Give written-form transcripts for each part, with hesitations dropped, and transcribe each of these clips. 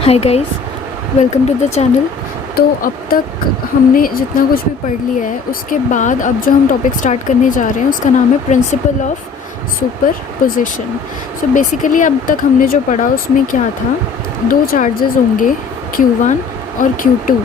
Hi guys, welcome to the channel. तो अब तक हमने जितना कुछ भी पढ़ लिया है उसके बाद अब जो हम टॉपिक स्टार्ट करने जा रहे हैं उसका नाम है principle of superposition. So basically अब तक हमने जो पढ़ा उसमें क्या था, दो चार्जेस होंगे Q1 और Q2।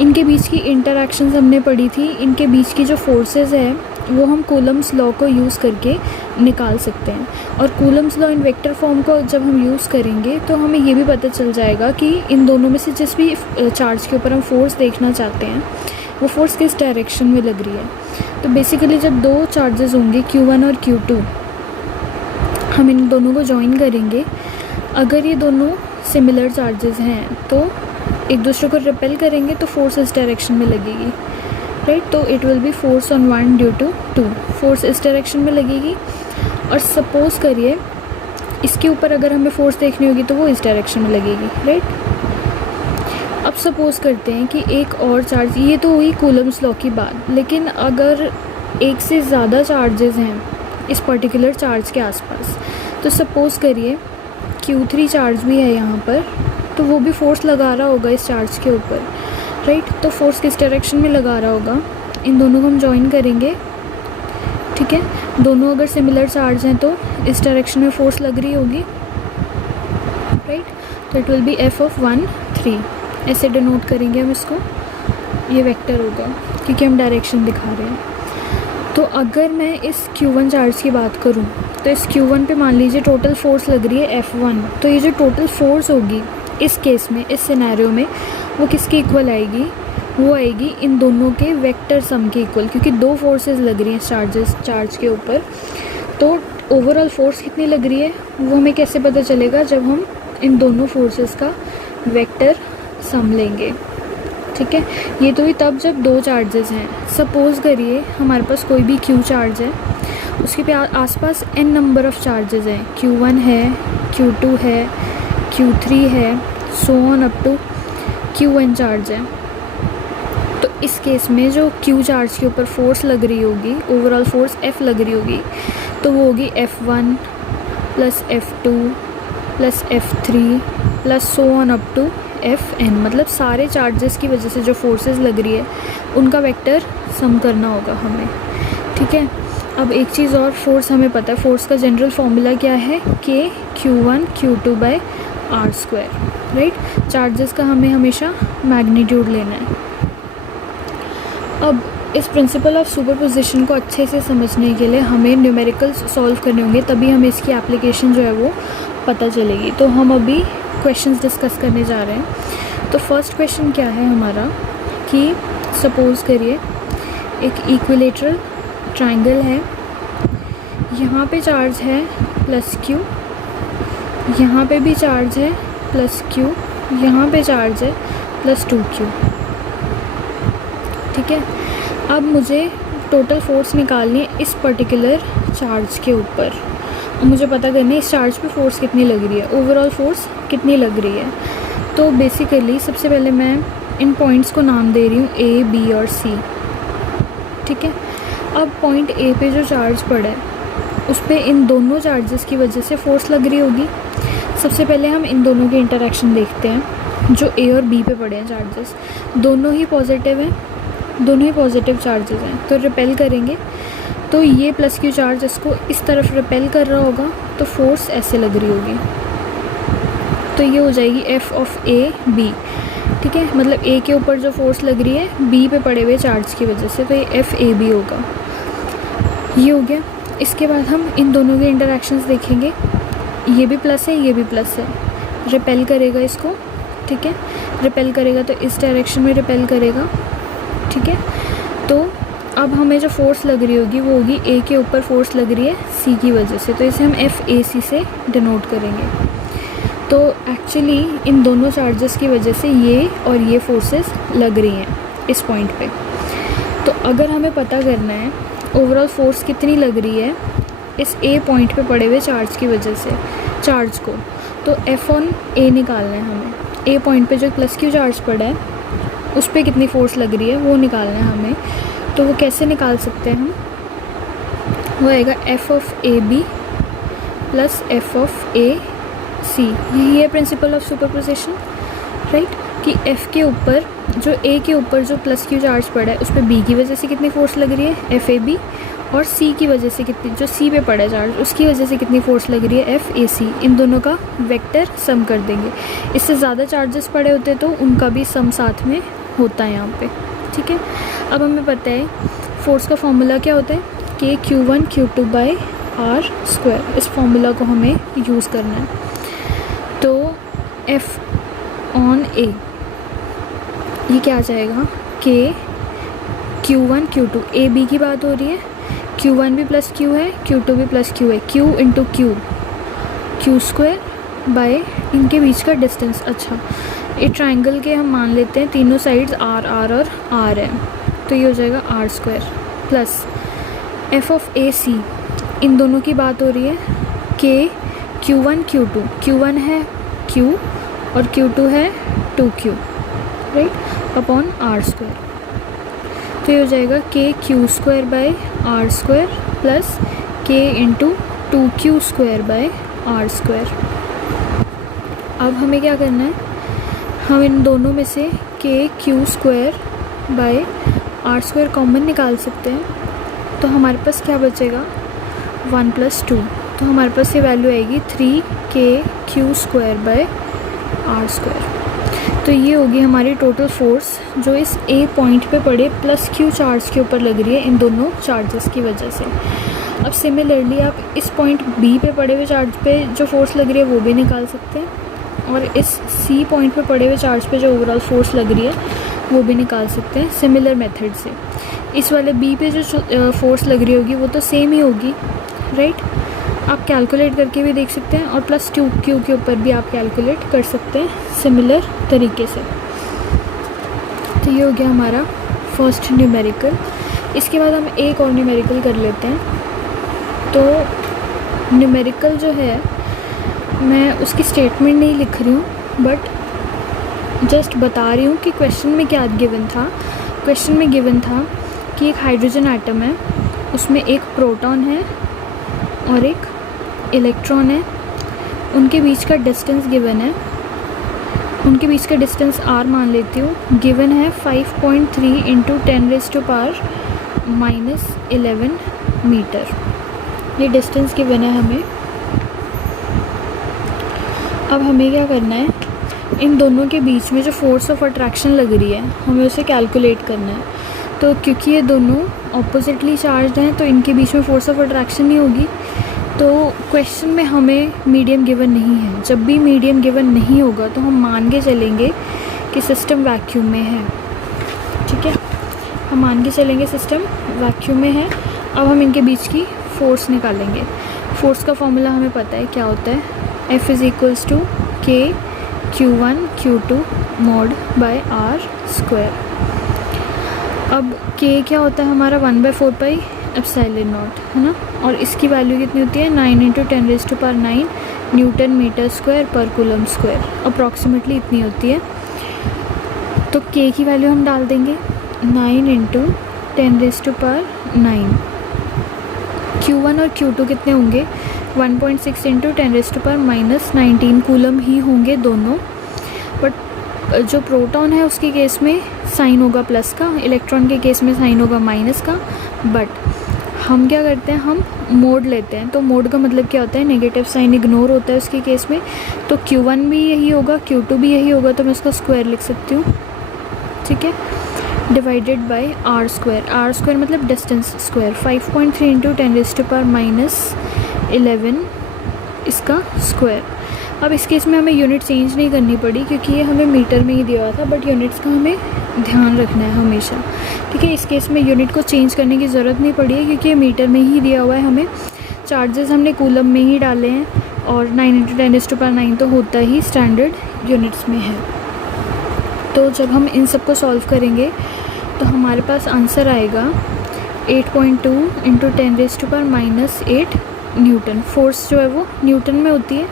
इनके बीच की इंटरैक्शंस हमने पढ़ी थी। इनके बीच की जो फोर्सेस है वो हम कूलम्स लॉ को यूज़ करके निकाल सकते हैं। और Coulomb's law in vector form को जब हम यूज़ करेंगे तो हमें ये भी पता चल जाएगा कि इन दोनों में से जिस भी चार्ज के ऊपर हम फोर्स देखना चाहते हैं वो फोर्स किस डायरेक्शन में लग रही है। तो बेसिकली जब दो चार्जेस होंगे Q1 और Q2, हम इन दोनों को जॉइन करेंगे। अगर ये दोनों सिमिलर चार्जेस हैं तो एक दूसरे को रिपेल करेंगे तो फोर्स इस डायरेक्शन में लगेगी, राइट। तो it will be force on one due to two, force इस डायरेक्शन में लगेगी। और सपोज़ करिए इसके ऊपर अगर हमें फोर्स देखनी होगी तो वो इस डायरेक्शन में लगेगी, राइट। अब सपोज़ करते हैं कि एक और चार्ज, ये तो हुई कूलम्स लॉ की बात, लेकिन अगर एक से ज़्यादा चार्जेस हैं इस पर्टिकुलर चार्ज के आसपास, तो सपोज़ करिए Q3 चार्ज भी है यहाँ पर, तो वो भी फोर्स लगा रहा होगा इस चार्ज के ऊपर, राइट। तो फोर्स किस डायरेक्शन में लगा रहा होगा, इन दोनों को हम जॉइन करेंगे, ठीक है। दोनों अगर सिमिलर चार्ज हैं तो इस डायरेक्शन में फोर्स लग रही होगी, राइट। तो it will B F of 1 3, ऐसे डिनोट करेंगे हम इसको। ये वेक्टर होगा क्योंकि हम डायरेक्शन दिखा रहे हैं। तो अगर मैं इस Q1 चार्ज की बात करूं तो इस Q1 पे मान लीजिए टोटल फोर्स लग रही है F1। तो ये जो टोटल फोर्स होगी इस केस में, इस सिनेरियो में, वो किसके इक्वल आएगी, वो आएगी इन दोनों के वेक्टर सम के इक्वल, क्योंकि दो फोर्सेस लग रही हैं चार्ज के ऊपर। तो ओवरऑल फोर्स कितनी लग रही है वो हमें कैसे पता चलेगा, जब हम इन दोनों फोर्सेस का वेक्टर सम लेंगे, ठीक है। ये तो ही तब जब दो चार्जेस हैं। सपोज़ करिए हमारे पास कोई भी Q चार्ज है, उसके पे आसपास n नंबर ऑफ़ चार्जेस हैं। Q1 है, Q2 है, Q3 है, so on up to Qn charge है। तो इस केस में जो Q चार्ज के ऊपर फोर्स लग रही होगी, ओवरऑल फोर्स F लग रही होगी, तो वो होगी F1 plus F2 plus F3 plus so on up to Fn। मतलब सारे चार्जेस की वजह से जो फोर्सेस लग रही है उनका वेक्टर सम करना होगा हमें, ठीक है। अब एक चीज़ और, फोर्स हमें पता है, फोर्स का जनरल फॉर्मूला क्या है, K Q1 Q2 bye R², right. Charges का हमें हमेशा मैग्नीट्यूड लेना है। अब इस प्रिंसिपल ऑफ सुपरपोजिशन को अच्छे से समझने के लिए हमें न्यूमेरिकल्स सॉल्व करने होंगे, तभी हमें इसकी एप्लीकेशन जो है वो पता चलेगी। तो हम अभी क्वेश्चंस डिस्कस करने जा रहे हैं। तो फर्स्ट क्वेश्चन क्या है हमारा कि सपोज़ करिए एक इक्विलेटरल ट्रायंगल है, यहाँ पे चार्ज है +Q, यहाँ पे भी चार्ज है +Q, यहाँ पे चार्ज है +2Q, ठीक है। अब मुझे टोटल फोर्स निकालनी है इस पर्टिकुलर चार्ज के ऊपर। मुझे पता करनी है इस चार्ज पे फोर्स कितनी लग रही है, ओवरऑल फोर्स कितनी लग रही है। तो बेसिकली सबसे पहले मैं इन पॉइंट्स को नाम दे रही हूँ A, B और C, ठीक है। अब पॉइंट A पे जो चार्ज पड़ा है उस पर इन दोनों चार्जेस की वजह से फोर्स लग रही होगी। सबसे पहले हम इन दोनों की इंटरेक्शन देखते हैं। जो A और B पे पड़े हैं चार्जेस, दोनों ही पॉजिटिव हैं, दोनों ही पॉजिटिव चार्जेस हैं, तो रिपेल करेंगे। तो ये +Q चार्ज इसको इस तरफ रिपेल कर रहा होगा, तो फोर्स ऐसे लग रही होगी। तो ये हो जाएगी F of A B, ठीक है। मतलब A के ऊपर जो फोर्स लग रही है B पे पड़े हुए चार्ज की वजह से, तो ये FAB होगा। ये हो गया। इसके बाद हम इन दोनों के इंटरेक्शंस देखेंगे। ये भी प्लस है, ये भी प्लस है, रिपेल करेगा इसको, ठीक है। रिपेल करेगा तो इस डायरेक्शन में रिपेल करेगा, ठीक है। तो अब हमें जो फोर्स लग रही होगी वो होगी A के ऊपर फोर्स लग रही है C की वजह से, तो इसे हम FAC से डिनोट करेंगे। तो एक्चुअली इन दोनों चार्जेस की वजह से ये और ये फोर्सेस लग रही हैं इस पॉइंट पे। तो अगर हमें पता करना है ओवरऑल फोर्स कितनी लग रही है इस A पॉइंट पे पड़े हुए चार्ज की वजह से चार्ज को, तो F ऑन A निकालना है हमें। A पॉइंट पे जो +Q चार्ज पड़ा है उस पर कितनी फोर्स लग रही है वो निकालना है हमें। तो वो कैसे निकाल सकते हैं हम, वो आएगा F of AB plus F of A सी, यही है प्रिंसिपल ऑफ सुपरपोजिशन, राइट। कि एफ़ के ऊपर जो ए के ऊपर जो प्लस क्यू चार्ज पड़ा है उस पर बी की वजह से कितनी फोर्स लग रही है, एफ ए बी, और सी की वजह से कितनी, जो सी पे पड़ा है चार्ज उसकी वजह से कितनी फोर्स लग रही है, एफ ए सी। इन दोनों का वेक्टर सम कर देंगे। इससे ज़्यादा चार्जेस पड़े होते तो उनका भी सम साथ में होता है यहाँ पे, ठीक है। अब हमें पता है फोर्स का फॉर्मूला क्या होता है, K Q1 Q2 by R square. इस फॉर्मूला को हमें यूज़ करना है। तो एफ ऑन ए ये क्या आ जाएगा, के Q1 Q2, ए बी की बात हो रही है, Q1 भी प्लस Q है, Q2 भी प्लस Q है, Q into Q square bye इनके बीच का डिस्टेंस। अच्छा, ये ट्राइंगल के हम मान लेते हैं तीनों साइड्स आर आर और आर है, तो ये हो जाएगा R square plus F of A C, इन दोनों की बात हो रही है, के Q1 Q2, Q1 है Q और Q2 है 2Q, right, upon are square. तो ये हो जाएगा K Q square by R square plus K into 2Q square by R square. अब हमें क्या करना है, हम इन दोनों में से K Q square by R square common निकाल सकते हैं। तो हमारे पास क्या बचेगा, 1 + 2, तो हमारे पास ये वैल्यू आएगी 3KQ square by R square. तो ये होगी हमारी टोटल फोर्स जो इस ए पॉइंट पे पड़े प्लस क्यू चार्ज के ऊपर लग रही है इन दोनों चार्जेस की वजह से। अब सिमिलरली आप इस पॉइंट बी पे पड़े हुए चार्ज पे जो फोर्स लग रही है वो भी निकाल सकते हैं, और इस सी पॉइंट पे पड़े हुए चार्ज पे जो ओवरऑल फोर्स लग रही है वो भी निकाल सकते हैं सिमिलर मेथड से। इस वाले बी पे जो फोर्स लग रही होगी वो तो सेम ही होगी, राइट। आप कैलकुलेट करके भी देख सकते हैं, और प्लस क्यू के ऊपर भी आप कैलकुलेट कर सकते हैं सिमिलर तरीके से। तो ये हो गया हमारा फर्स्ट न्यूमेरिकल। इसके बाद हम एक और न्यूमेरिकल कर लेते हैं। तो न्यूमेरिकल जो है मैं उसकी स्टेटमेंट नहीं लिख रही हूँ, बट जस्ट बता रही हूँ कि क्वेश्चन में क्या गिवन था। क्वेश्चन में गिवन था कि एक हाइड्रोजन एटम है, उसमें एक प्रोटॉन है और एक इलेक्ट्रॉन है, उनके बीच का डिस्टेंस गिवन है, उनके बीच का डिस्टेंस r मान लेती हूँ, गिवन है 5.3 × 10⁻⁻11 मीटर। ये डिस्टेंस गिवन है हमें। अब हमें क्या करना है, इन दोनों के बीच में जो फोर्स ऑफ अट्रैक्शन लग रही है हमें उसे कैलकुलेट करना है। तो क्योंकि ये दोनों ऑपोजिटली चार्ज्ड हैं तो इनके बीच में फोर्स ऑफ अट्रैक्शन नहीं होगी। तो क्वेश्चन में हमें मीडियम गिवन नहीं है। जब भी मीडियम गिवन नहीं होगा तो हम मान के चलेंगे कि सिस्टम वैक्यूम में है, ठीक है। हम मान के चलेंगे सिस्टम वैक्यूम में है। अब हम इनके बीच की फ़ोर्स निकालेंगे। फ़ोर्स का फॉर्मूला हमें पता है क्या होता है, F = K Q1 Q2 mod by R square. अब K क्या होता है हमारा 1/4 पाई एप्सिलॉन नॉट, है ना। और इसकी वैल्यू कितनी होती है, 9 × 10⁻⁹ न्यूटन मीटर स्क्वायर पर कूलम स्क्वायर, अप्रॉक्सीमेटली इतनी होती है। तो K की वैल्यू हम डाल देंगे 9 × 10⁻⁹। Q1 और Q2 कितने होंगे, 1.6 × 10⁻⁻19 कूलम ही होंगे दोनों। बट जो प्रोटॉन है उसके केस में साइन होगा प्लस का, इलेक्ट्रॉन के केस में साइन होगा माइनस का। बट हम क्या करते हैं, हम मोड लेते हैं। तो मोड का मतलब क्या होता है, नेगेटिव साइन इग्नोर होता है उसके केस में। तो Q1 भी यही होगा, Q2 भी यही होगा, तो मैं इसका स्क्वायर लिख सकती हूँ, ठीक है, divided by R square. R square मतलब डिस्टेंस स्क्वायर, 5.3 × 10⁻11 इसका स्क्वायर। अब इस केस में हमें यूनिट चेंज नहीं करनी पड़ी क्योंकि ये हमें मीटर में ही दिया हुआ था, बट यूनिट्स का हमें ध्यान रखना है हमेशा, ठीक है। इस केस में यूनिट को चेंज करने की ज़रूरत नहीं पड़ी है क्योंकि ये मीटर में ही दिया हुआ है हमें। चार्जेस हमने कूलम में ही डाले हैं, और 9 × 10⁻9 तो होता ही स्टैंडर्ड यूनिट्स में है। तो जब हम इन सब को सॉल्व करेंगे तो हमारे पास आंसर आएगा 8.2 × 10⁻⁸ न्यूटन। फोर्स जो है वो न्यूटन में होती है,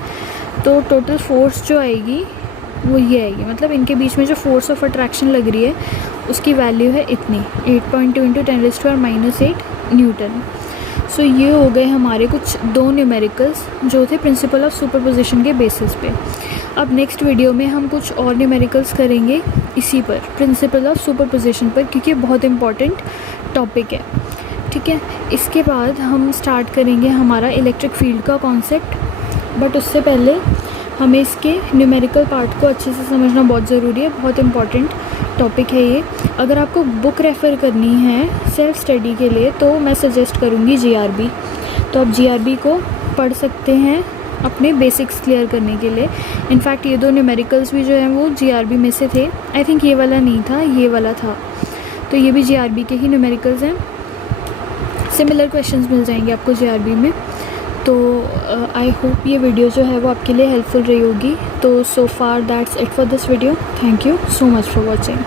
तो टोटल फोर्स जो आएगी वो ये आएगी, मतलब इनके बीच में जो फोर्स ऑफ अट्रैक्शन लग रही है उसकी वैल्यू है इतनी, 8.2 × 10⁻⁸ न्यूटन। सो ये हो गए हमारे कुछ 2 न्यूमेरिकल्स जो थे प्रिंसिपल ऑफ सुपरपोजिशन के बेसिस पे। अब नेक्स्ट वीडियो में हम कुछ और न्यूमेरिकल्स करेंगे इसी पर, प्रिंसिपल ऑफ सुपरपोजिशन पर, क्योंकि बहुत इम्पॉर्टेंट टॉपिक है, ठीक है। इसके बाद हम स्टार्ट करेंगे हमारा इलेक्ट्रिक फील्ड का कॉन्सेप्ट, बट उससे पहले हमें इसके न्यूमेरिकल पार्ट को अच्छे से समझना बहुत ज़रूरी है, बहुत इम्पॉर्टेंट टॉपिक है ये। अगर आपको बुक रेफ़र करनी है सेल्फ स्टडी के लिए तो मैं सजेस्ट करूँगी GRB। तो आप GRB को पढ़ सकते हैं अपने बेसिक्स क्लियर करने के लिए। इनफैक्ट ये 2 न्यूमेरिकल्स भी जो हैं वो GRB में से थे। आई थिंक ये वाला नहीं था, ये वाला था, तो ये भी GRB के ही न्यूमेरिकल्स हैं। सिमिलर क्वेश्चंस मिल जाएंगे आपको GRB में। तो आई होप ये वीडियो जो है वो आपके लिए हेल्पफुल रही होगी। तो so far that's it for this video. Thank you so much for watching.